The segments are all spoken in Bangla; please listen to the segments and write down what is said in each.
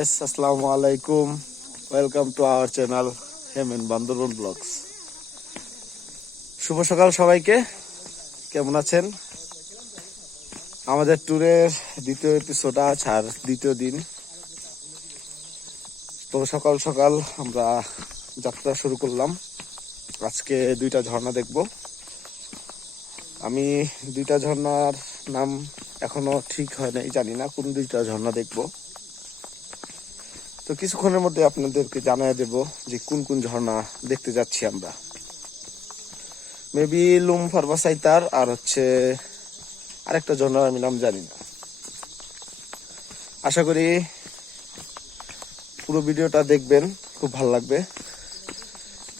গাইস, আসসালামু আলাইকুম। Welcome to our channel Hemen Bandarban blogs. শুভ সকাল সবাইকে, কেমন আছেন? আমাদের ট্যুরের দ্বিতীয় এপিসোড আজ আর দ্বিতীয় দিন। তো সকাল সকাল আমরা যাত্রা শুরু করলাম। আজকে দুইটা ঝর্ণা দেখব। আমি দুইটা ঝর্ণার নাম এখনো ঠিক হয় নাই, জানি না কোন দুইটা ঝর্ণা দেখবো। তো কিছুক্ষণের মধ্যে আপনাদেরকে জানিয়ে দেব যে কোন কোন ঝর্ণা দেখতে যাচ্ছি আমরা। মেবি লুমফারবা সাইতার আর আরেকটা ঝর্ণার আমি নাম জানি না। আশা করি পুরো ভিডিওটা দেখবেন, খুব ভালো লাগবে।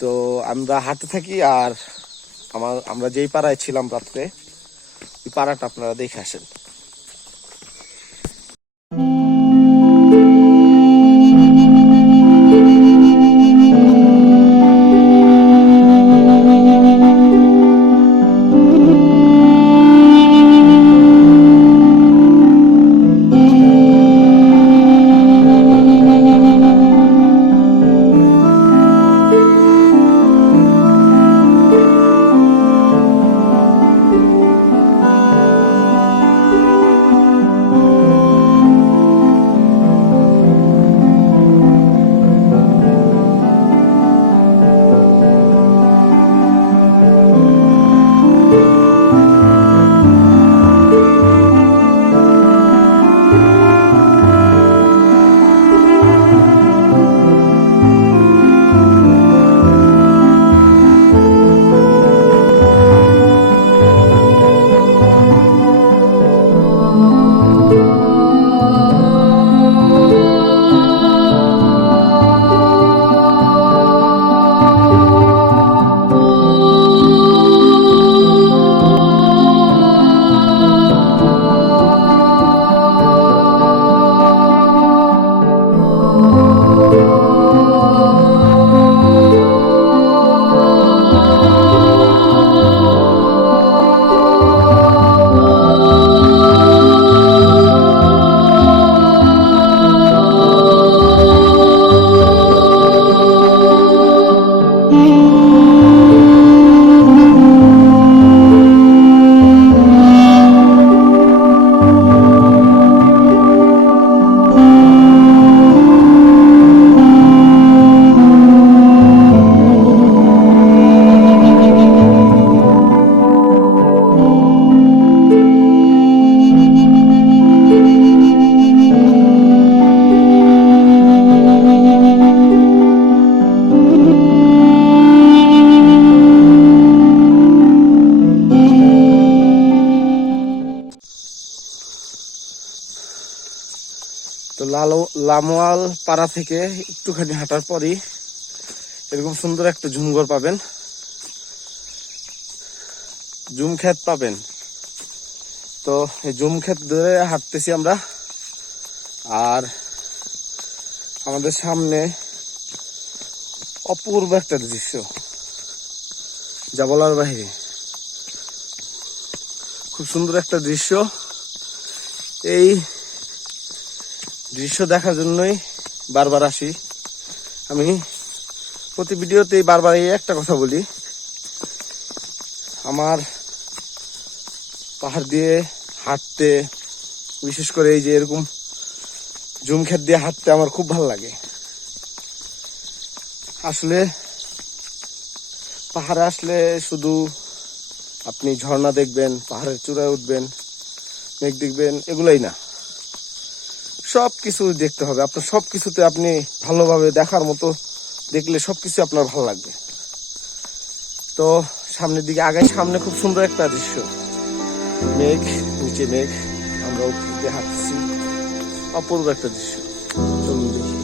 তো আমরা হাঁটতে থাকি আর আমরা যেই পাড়ায় ছিলাম রাত্রে, ওই পাড়াটা আপনারা দেখে আসেন। তো লামওয়াল পাড়া থেকে একটুখানি হাঁটার পরই এরকম সুন্দর একটা ঝুমঘর পাবেন, জুম ক্ষেত পাবেন। তো এই জুম ক্ষেত ধরে হাঁটতেছি আমরা, আর আমাদের সামনে অপূর্ব একটা দৃশ্য, যা বলার বাহিরে। খুব সুন্দর একটা দৃশ্য। এই দৃশ্য দেখার জন্যই বারবার আসি আমি। প্রতি ভিডিওতেই বারবার এই একটা কথা বলি, আমার পাহাড় দিয়ে হাঁটতে, বিশেষ করে এই যে এরকম জুম ক্ষেত দিয়ে হাঁটতে আমার খুব ভালো লাগে। আসলে পাহাড়ে আসলে শুধু আপনি ঝর্ণা দেখবেন, পাহাড়ের চূড়ায় উঠবেন, মেঘ দেখবেন, এগুলোই না, সবকিছু দেখতে হবে আপনার। সবকিছুতে আপনি ভালোভাবে দেখার মতো দেখলে সবকিছু আপনার ভালো লাগবে। তো সামনের দিকে আগাই, সামনে খুব সুন্দর একটা দৃশ্য, মেঘ, নিচে মেঘ, আমরা উপর দিয়ে হাঁটছি, অপূর্ব একটা দৃশ্য। চলুন দেখি।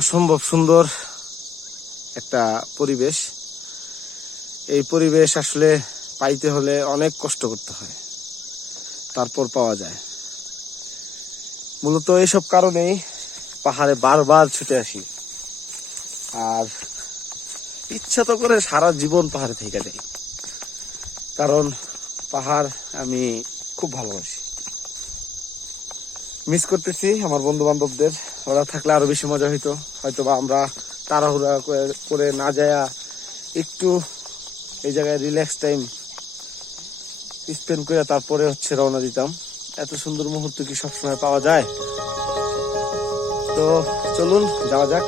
অসম্ভব সুন্দর একটা পরিবেশ। এই পরিবেশ আসলে পাইতে হলে অনেক কষ্ট করতে হয়, তারপর পাওয়া যায়। মূলত এইসব কারণেই পাহাড়ে বারবার ছুটে আসি, আর ইচ্ছা তো করে সারা জীবন পাহাড়ে থেকে যাই, কারণ পাহাড় আমি খুব ভালোবাসি। মিস করতেছি আমার বন্ধু বান্ধবদের, ওরা থাকলে আরো বেশি মজা হইতো। হয়তোবা আমরা তাড়াহুড়া করে না যায়া একটু এই জায়গায় রিল্যাক্স টাইম স্পেন্ড করে তারপরে রওনা দিতাম। এত সুন্দর মুহূর্ত কি সবসময় পাওয়া যায়? তো চলুন যাওয়া যাক।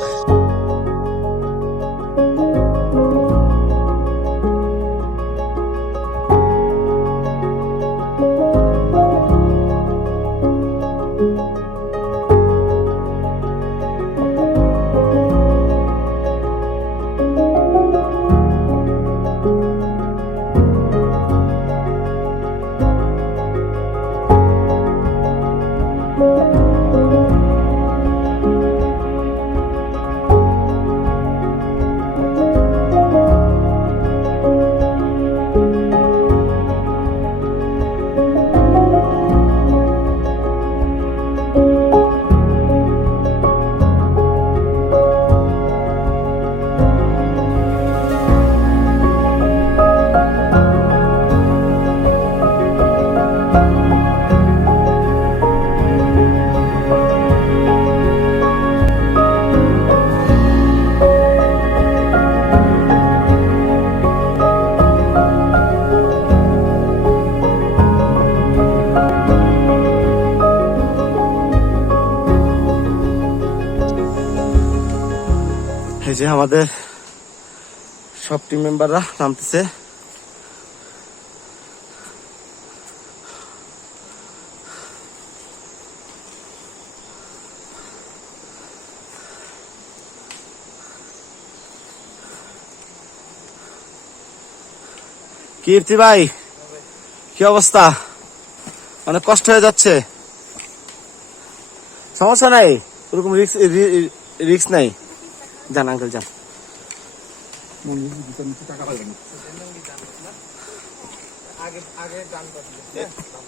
এই যে আমাদের সব টিম মেম্বাররা নামতেছে। কীর্তি ভাই, কি অবস্থা? অনেক কষ্ট হয়ে যাচ্ছে। সমস্যা নাই, ওরকম রিস্ক নাই। যান আঙ্কেল যান।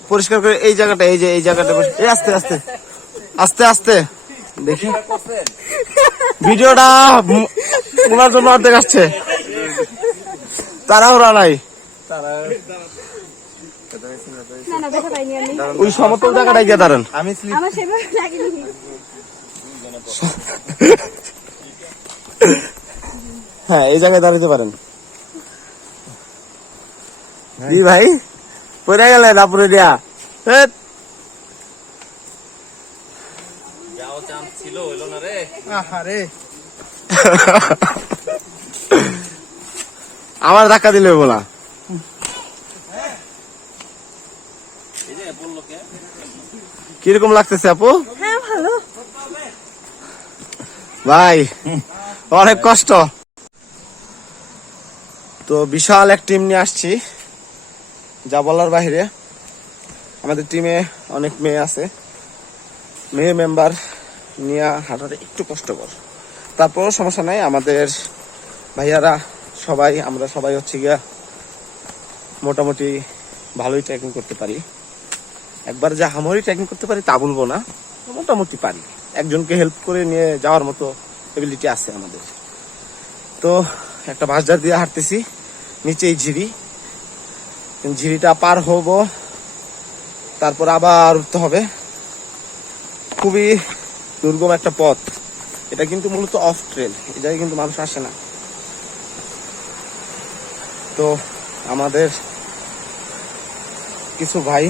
পরিষ্কার করে এই জায়গাটা, এই জায়গাটা আস্তে আস্তে আস্তে আস্তে দেখি। ভিডিওটা ওনার জন্য অর্ধেক আসছে, তাড়াহুড়া নাই। ওই সমতল জায়গাটায় গিয়ে দাঁড়ান। আমি হ্যাঁ, এই জায়গায় দাঁড়াতে পারেন। জি ভাই, পড়ে গেলেন আপুরে দিয়া। আমার ধাক্কা দিলে বলা। কিরকম লাগতেছে আপু? হ্যাঁ ভালো ভাই, অনেক কষ্ট। তো বিশাল এক টিম নিয়ে আসছি, যা বলার বাহিরে। আমাদের টিমে অনেক মেয়ে আছে, মেয়ে মেম্বার নিয়ে হাঁটাটা একটু কষ্টকর। তারপরও সমস্যা নাই, আমাদের ভাইয়ারা সবাই, আমরা সবাই গিয়া মোটামুটি ভালোই ট্রেকিং করতে পারি। একবার যে হামরি ট্রেকিং করতে পারি তা বলবো না, মোটামুটি পারি। একজনকে হেল্প করে নিয়ে যাওয়ার মতো এবিলিটি আছে আমাদের। তো একটা বাঁশঝাড় দিয়ে হাঁটতেছি, নিচেই ঝিরিটা পার হব, তারপর আবার উঠতে হবে। খুবই দুর্গম একটা পথ এটা, কিন্তু মূলত অফ ট্রেল, এই জায়গায় কিন্তু মানুষ আসে না। তো আমাদের কিছু ভাই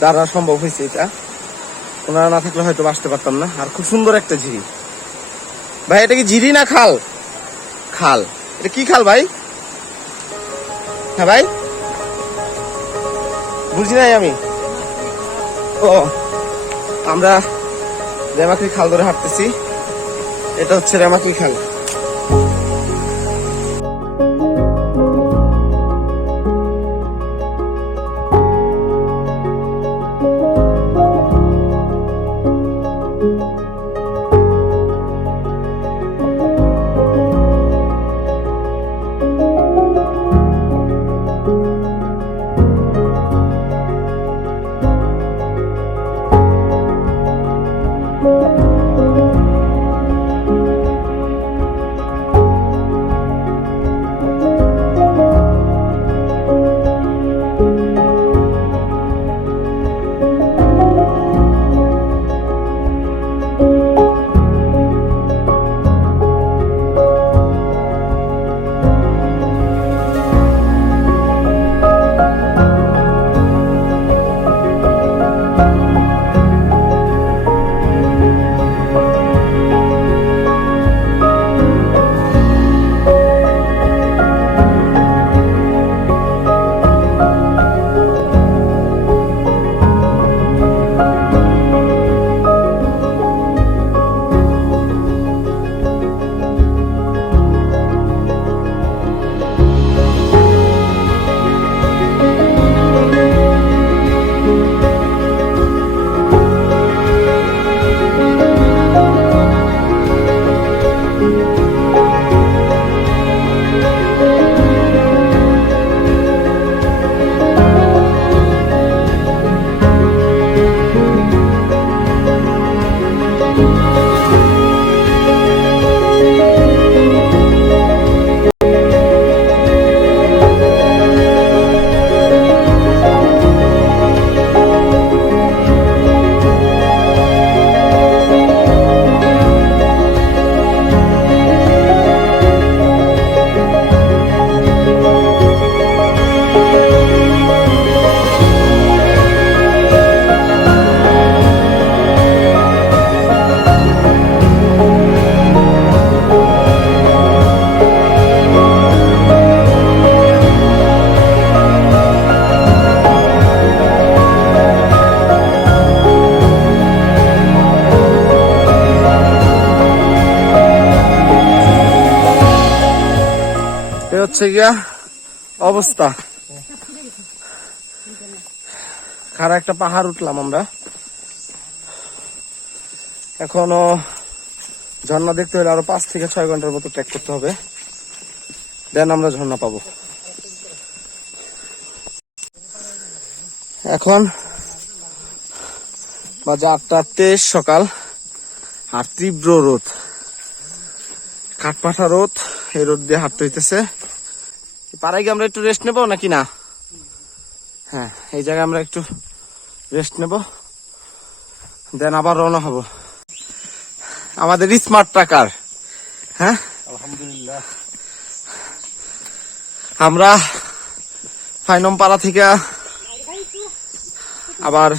দ্বারা সম্ভব হয়েছে এটা, ওনারা না থাকলে হয়তো আসতে পারতাম না। আর খুব সুন্দর একটা ঝিরি। ভাই এটা কি ঝিরি না খাল? খাল। এটা কি খাল ভাই? হ্যাঁ ভাই, বুঝি নাই আমি। ও, আমরা রেমাকি খাল ধরে হাঁটতেছি। এটা হচ্ছে রেমাকি খাল। হচ্ছে গিয়া অবস্থা। খাড়া একটা পাহাড় উঠলাম আমরা, এখনো ঝর্ণা দেখতে হলে আরো 5 থেকে 6 ঘন্টার মতো ট্রেক করতে হবে, দেন আমরা ঝর্ণা পাবো। এখন বাজে 8:23 সকাল, আর তীব্র রোদ, কাঠপাঠা রোদ। এই রোদ দিয়ে হাঁটতে হইতেছে। পাড়ায় গিয়ে আমরা একটু রেস্ট নেবো নাকি না? হ্যাঁ, এই জায়গায় আমরা একটু রেস্ট নেব, দেন আবার রওনা হব। আমাদের স্মার্ট ট্রাকার, হ্যাঁ আলহামদুলিল্লাহ, আমরা ফাইনমপাড়া থেকে আবার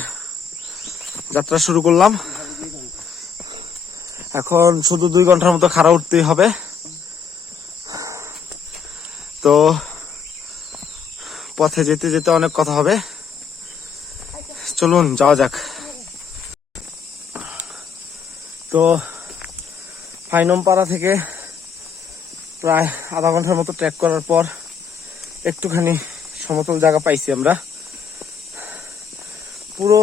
যাত্রা শুরু করলাম। এখন শুধু 2 ঘন্টার মতো খাড়া উঠতেই হবে। তো পথে যেতে যেতে অনেক কথা হবে, চলুন যাওয়া যাক। তো ফাইনমপাড়া থেকে প্রায় আধা ঘন্টার মতো ট্রেক করার পর একটুখানি সমতল জায়গা পাইছি আমরা। পুরো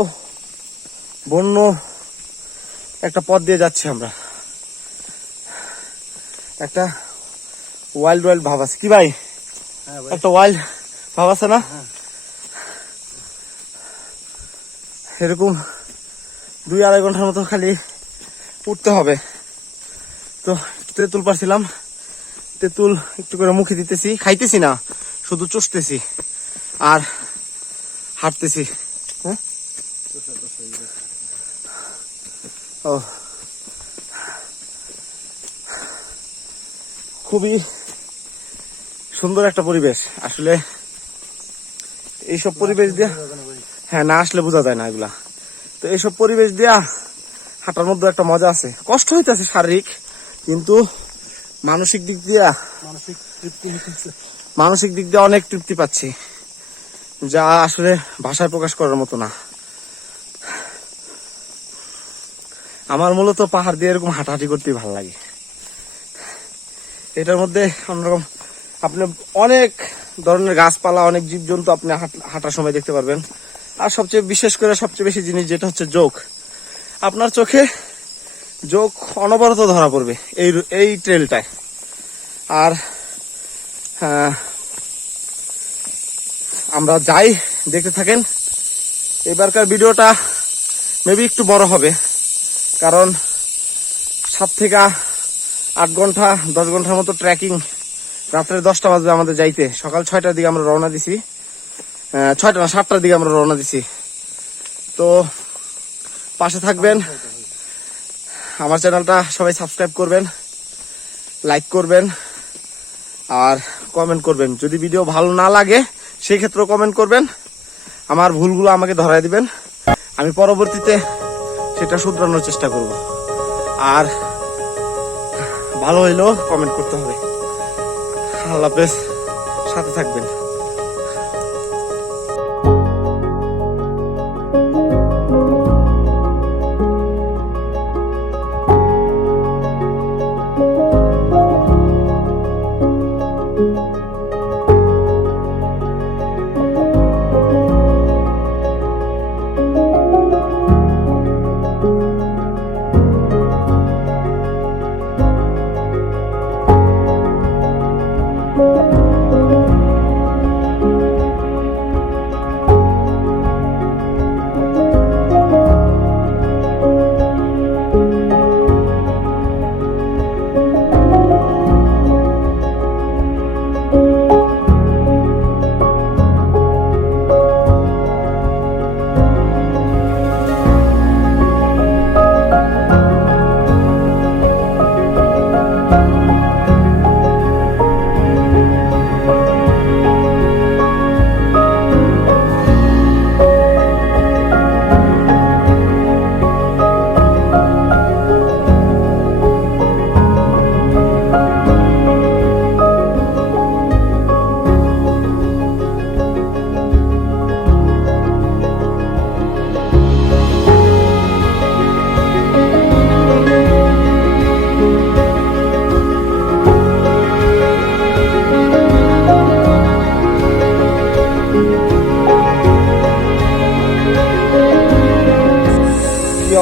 বন্য একটা পথ দিয়ে যাচ্ছি আমরা, একটা ওয়াইল্ড ওয়াইল্ড ভাব আছে। কি ভাই, একটা ওয়াইল্ড ভাব আছে না? এরকম 2-2.5 ঘন্টার মতো খালি উঠতে হবে। তো তেঁতুল পারছিলাম, তেঁতুল একটু করে মুখে দিতেছি, খাইতেছি না, শুধু চুষতেছি আর হাঁটতেছি। হ্যাঁ, ও খুবই সুন্দর একটা পরিবেশ আসলে। এইসব পরিবেশ দিয়া, হ্যাঁ, না আসলে বোঝা যায় না এগুলা। তো এইসব পরিবেশ দিয়া হাঁটার মধ্যে একটা মজা আছে। কষ্ট হইতেছে শারীরিক, কিন্তু মানসিক দিক দিয়া অনেক তৃপ্তি পাচ্ছি, যা আসলে ভাষায় প্রকাশ করার মতো না। আমার মূলত পাহাড় দিয়ে এরকম হাঁটাহাঁটি করতেই ভালো লাগে। এটার মধ্যে অন্যরকম আপনি অনেক ধরনের গাছপালা, অনেক জীবজন্তু আপনি হাঁটার সময় দেখতে পারবেন। আর সবচেয়ে বিশেষ করে সবচেয়ে বেশি জিনিস যেটা হচ্ছে জোক। আপনার চোখে জোক অনবরত ধরা পড়বে এই ট্রেলটায়। আর আমরা যাই, দেখতে থাকেন। এবারকার ভিডিওটা মেবি একটু বড় হবে, কারণ 7 থেকে 8 ঘন্টা 10 ঘন্টার মতো ট্রেকিং। রাত্রে 10টা বাজবে আমাদের যাইতে। সকাল 6টার দিকে আমরা রওনা দিছি, 6টা না 7টার দিকে আমরা রওনা দিছি। তো পাশে থাকবেন, আমার চ্যানেলটা সবাই সাবস্ক্রাইব করবেন, লাইক করবেন আর কমেন্ট করবেন। যদি ভিডিও ভালো না লাগে সেই ক্ষেত্রেও কমেন্ট করবেন, আমার ভুলগুলো আমাকে ধরায় দিবেন, আমি পরবর্তীতে সেটা শুধরানোর চেষ্টা করব। আর ভালো হইলেও কমেন্ট করতে হবে। আল্লাহ হাফেজ, সাথে থাকবেন।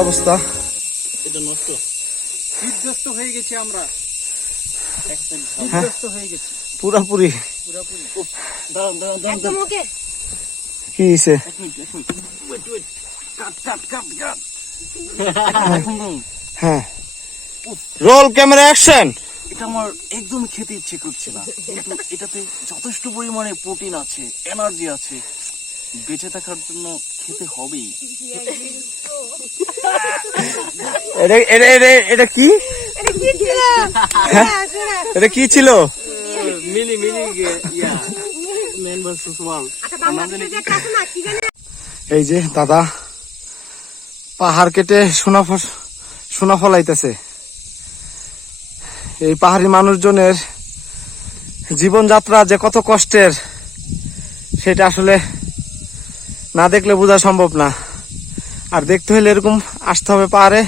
অবস্থা? এটা নষ্ট, বিধ্বস্ত হয়ে গেছি আমরা, হ্যাঁ, বিধ্বস্ত হয়ে গেছি পুরাপুরি। পুরোপুরি। দাঁড়ান দাঁড়ান দাঁড়ান দাঁড়ান। কি হয়েছে? এক মিনিট ওয়েট ওয়েট, কাট কাট কাট কাট। হ্যাঁ, রোল ক্যামেরা অ্যাকশন। এটা আমার একদম খেতে ইচ্ছে করছে না, কিন্তু এটাতে যথেষ্ট পরিমাণে প্রোটিন আছে, এনার্জি আছে, বেঁচে থাকার জন্য খেতে হবেই। এটা কি? এটা কি ছিল? মিলি মিলি ইয়া ম্যান ভার্সেস ওয়ার্ল্ড। এই যে দাদা পাহাড় কেটে সোনা ফলাইতেছে। এই পাহাড়ি মানুষজনের জীবনযাত্রা যে কত কষ্টের, সেটা আসলে না দেখলে বোঝা সম্ভব না। আর দেখতে হলে এরকম আসতে হবে পাহাড়ে,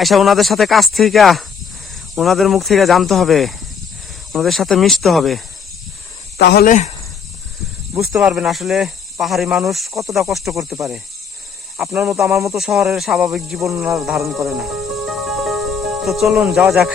আইসা ওনাদের সাথে কাছ থেকে, ওনাদের মুখ থেকে জানতে হবে, ওনাদের সাথে মিশতে হবে, তাহলে বুঝতে পারবেন আসলে পাহাড়ি মানুষ কতটা কষ্ট করতে পারে। আপনার মতো আমার মতো শহরের স্বাভাবিক জীবন ধারণ করে না। তো চলুন যাওয়া যাক।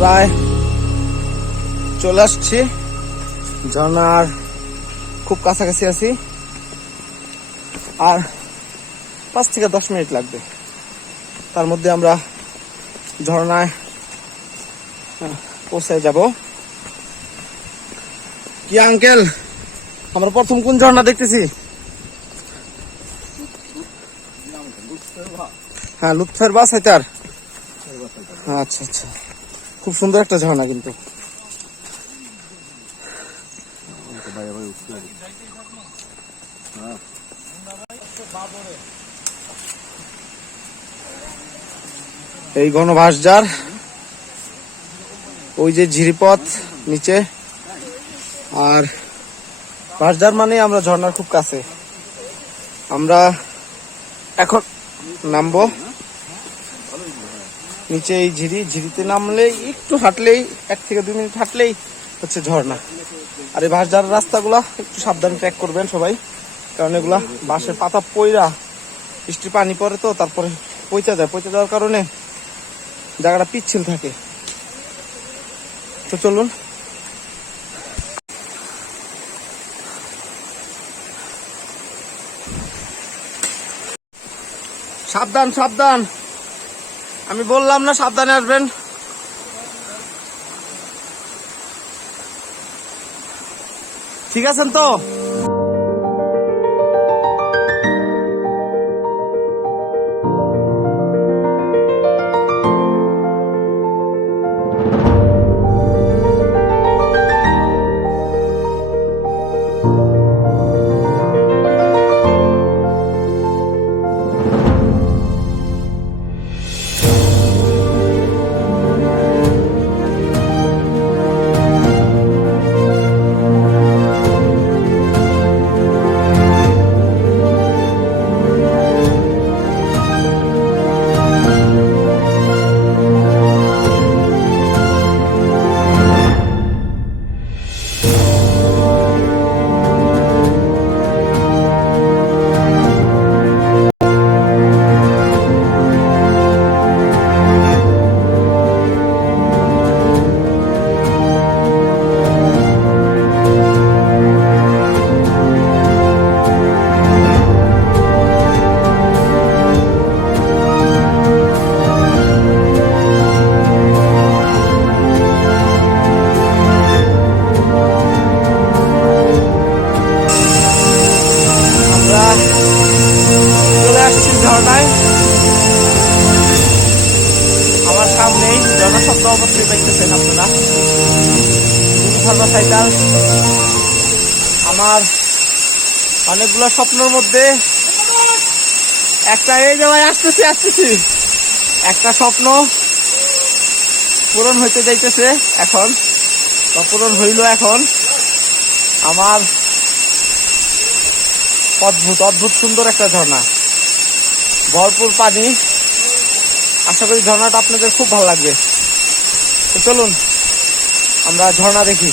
প্রায় চলে আসছি, ঝর্ণার খুব কাছাকাছি আছি, আর 5 থেকে 10 মিনিট লাগবে। তার মধ্যে আমরা ঝর্ণায় পৌঁছে যাব। কি আঙ্কেল, আমরা প্রথম কোন ঝর্ণা দেখতেছি? হ্যাঁ, লুৎফের বাস হাইতার। আচ্ছা আচ্ছা, খুব সুন্দর একটা ঝর্ণা কিন্তু। এই ঘন ভাসজার, ওই যে ঝিরিপথ নিচে, আর ভাসজার মানে আমরা ঝর্ণার খুব কাছে। আমরা এখন নামবো নিচে। এই ঝিরিতে নামলেই একটু হাঁটলেই 1 থেকে 2 মিনিট হাঁটলেই হচ্ছে ঝর্ণা। আর এই ভাসজার রাস্তাগুলা একটু সাবধানে ট্র্যাক করবেন সবাই, কারণ এগুলা বাঁশের পাতা পইরা বৃষ্টির পানি পড়ে তো, তারপরে পচে যাওয়ার কারণে জায়গাটা পিচ্ছিল থাকে। তো চলুন। সাবধান সাবধান, আমি বললাম না সাবধানে আসবেন। ঠিক আছেন তো? চলে আসছি ঝর্ণায়। আমার সামনেই জনশব্দ অবশ্যই পাইতেছেন আপনারা। সাইকেল আমার অনেকগুলো স্বপ্নের মধ্যে একটা, এই যে ভাই আসতেছি, একটা স্বপ্ন পূরণ হইতে যাইতেছে এখন, বা পূরণ হইল এখন। আমার অদ্ভুত সুন্দর একটা ঝর্ণা, ভরপুর পানি। আশা করি ঝর্ণাটা আপনাদের খুব ভালো লাগবে। তো চলুন আমরা ঝর্ণা দেখি।